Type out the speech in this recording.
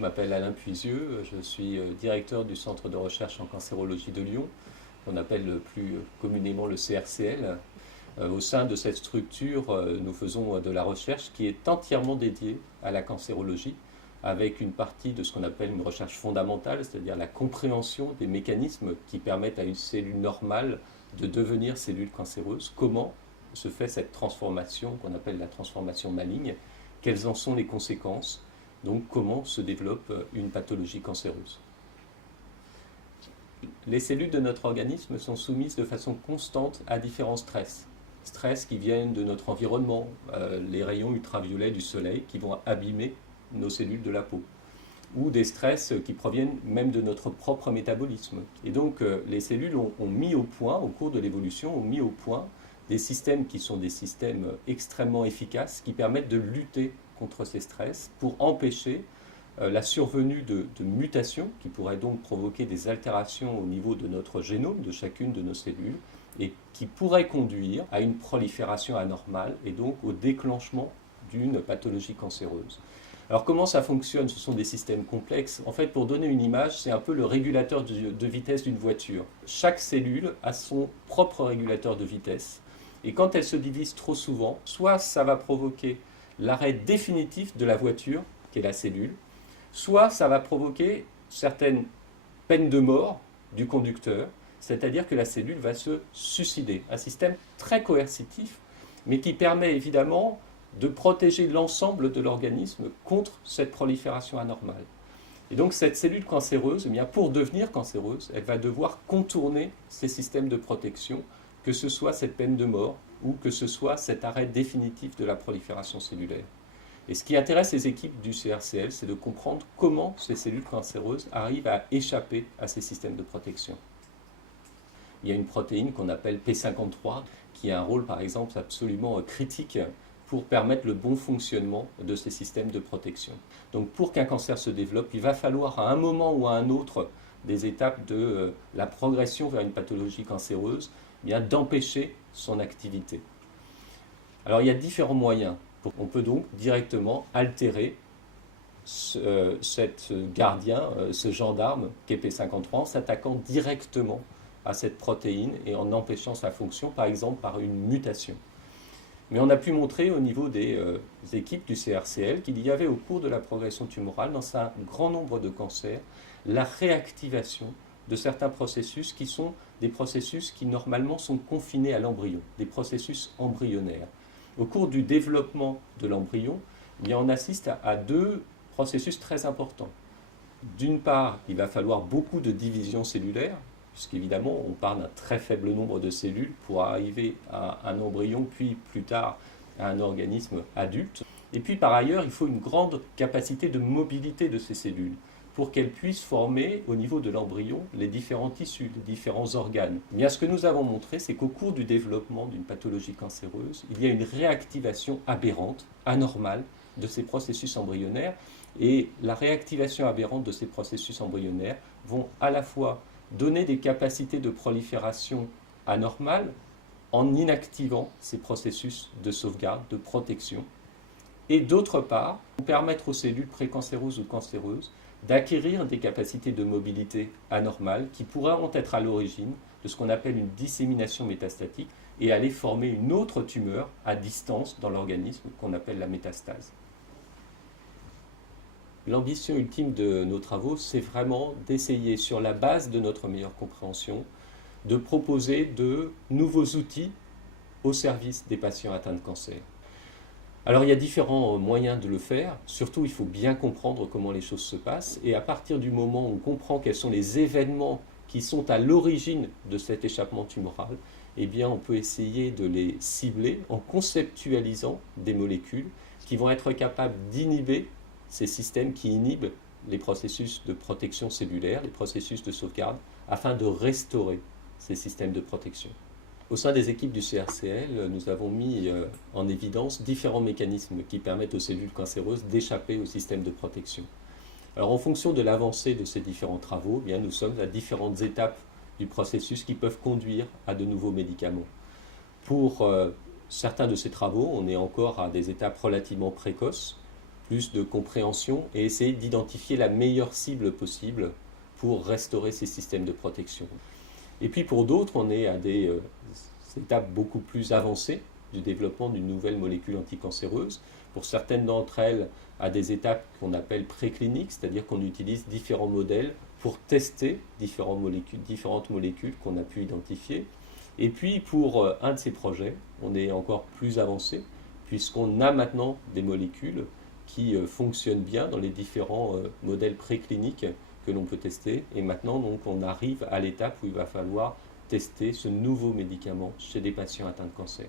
je m'appelle Alain Puisieux, je suis directeur du Centre de recherche en cancérologie de Lyon, qu'on appelle plus communément le CRCL. Au sein de cette structure, nous faisons de la recherche qui est entièrement dédiée à la cancérologie, avec une partie de ce qu'on appelle une recherche fondamentale, c'est-à-dire la compréhension des mécanismes qui permettent à une cellule normale de devenir cellule cancéreuse. Comment se fait cette transformation qu'on appelle la transformation maligne? Quelles en sont les conséquences? Donc comment se développe une pathologie cancéreuse? Les cellules de notre organisme sont soumises de façon constante à différents stress. Stress qui viennent de notre environnement, les rayons ultraviolets du soleil qui vont abîmer nos cellules de la peau, ou des stress qui proviennent même de notre propre métabolisme. Et donc les cellules ont mis au point, au cours de l'évolution, ont mis au point des systèmes qui sont des systèmes extrêmement efficaces qui permettent de lutter contre ces stress pour empêcher la survenue de mutations qui pourraient donc provoquer des altérations au niveau de notre génome, de chacune de nos cellules, et qui pourraient conduire à une prolifération anormale et donc au déclenchement d'une pathologie cancéreuse. Alors comment ça fonctionne? Ce sont des systèmes complexes. En fait, pour donner une image, c'est un peu le régulateur de vitesse d'une voiture. Chaque cellule a son propre régulateur de vitesse. Et quand elle se divise trop souvent, soit ça va provoquer l'arrêt définitif de la voiture, qui est la cellule, soit ça va provoquer certaines peines de mort du conducteur, c'est-à-dire que la cellule va se suicider. Un système très coercitif, mais qui permet évidemment de protéger l'ensemble de l'organisme contre cette prolifération anormale. Et donc cette cellule cancéreuse, eh bien, pour devenir cancéreuse, elle va devoir contourner ces systèmes de protection, que ce soit cette peine de mort ou que ce soit cet arrêt définitif de la prolifération cellulaire. Et ce qui intéresse les équipes du CRCL, c'est de comprendre comment ces cellules cancéreuses arrivent à échapper à ces systèmes de protection. Il y a une protéine qu'on appelle P53 qui a un rôle par exemple absolument critique pour permettre le bon fonctionnement de ces systèmes de protection. Donc pour qu'un cancer se développe, il va falloir à un moment ou à un autre des étapes de la progression vers une pathologie cancéreuse, bien d'empêcher son activité. Alors il y a différents moyens. On peut donc directement altérer cet gardien, ce gendarme qui est P53 en s'attaquant directement à cette protéine et en empêchant sa fonction, par exemple par une mutation. Mais on a pu montrer au niveau des équipes du CRCL qu'il y avait au cours de la progression tumorale, dans un grand nombre de cancers, la réactivation de certains processus qui sont des processus qui normalement sont confinés à l'embryon, des processus embryonnaires. Au cours du développement de l'embryon, eh bien, on assiste à deux processus très importants. D'une part, il va falloir beaucoup de division cellulaire, puisqu'évidemment, on parle d'un très faible nombre de cellules pour arriver à un embryon, puis plus tard à un organisme adulte. Et puis par ailleurs, il faut une grande capacité de mobilité de ces cellules pour qu'elles puissent former au niveau de l'embryon les différents tissus, les différents organes. Bien, ce que nous avons montré, c'est qu'au cours du développement d'une pathologie cancéreuse, il y a une réactivation aberrante, anormale, de ces processus embryonnaires. Et la réactivation aberrante de ces processus embryonnaires vont à la fois donner des capacités de prolifération anormales en inactivant ces processus de sauvegarde, de protection, et d'autre part, permettre aux cellules précancéreuses ou cancéreuses d'acquérir des capacités de mobilité anormales qui pourront être à l'origine de ce qu'on appelle une dissémination métastatique et aller former une autre tumeur à distance dans l'organisme qu'on appelle la métastase. L'ambition ultime de nos travaux, c'est vraiment d'essayer, sur la base de notre meilleure compréhension, de proposer de nouveaux outils au service des patients atteints de cancer. Alors il y a différents moyens de le faire, surtout il faut bien comprendre comment les choses se passent, et à partir du moment où on comprend quels sont les événements qui sont à l'origine de cet échappement tumoral, eh bien on peut essayer de les cibler en conceptualisant des molécules qui vont être capables d'inhiber ces systèmes qui inhibent les processus de protection cellulaire, les processus de sauvegarde, afin de restaurer ces systèmes de protection. Au sein des équipes du CRCL, nous avons mis en évidence différents mécanismes qui permettent aux cellules cancéreuses d'échapper au système de protection. Alors en fonction de l'avancée de ces différents travaux, eh bien, nous sommes à différentes étapes du processus qui peuvent conduire à de nouveaux médicaments. Pour certains de ces travaux, on est encore à des étapes relativement précoces. plus de compréhension et essayer d'identifier la meilleure cible possible pour restaurer ces systèmes de protection. Et puis pour d'autres, on est à des étapes beaucoup plus avancées du développement d'une nouvelle molécule anticancéreuse. Pour certaines d'entre elles, à des étapes qu'on appelle précliniques, c'est-à-dire qu'on utilise différents modèles pour tester différentes molécules qu'on a pu identifier. Et puis pour un de ces projets, on est encore plus avancé, puisqu'on a maintenant des molécules qui fonctionnent bien dans les différents modèles précliniques que l'on peut tester. Et maintenant, donc, on arrive à l'étape où il va falloir tester ce nouveau médicament chez des patients atteints de cancer.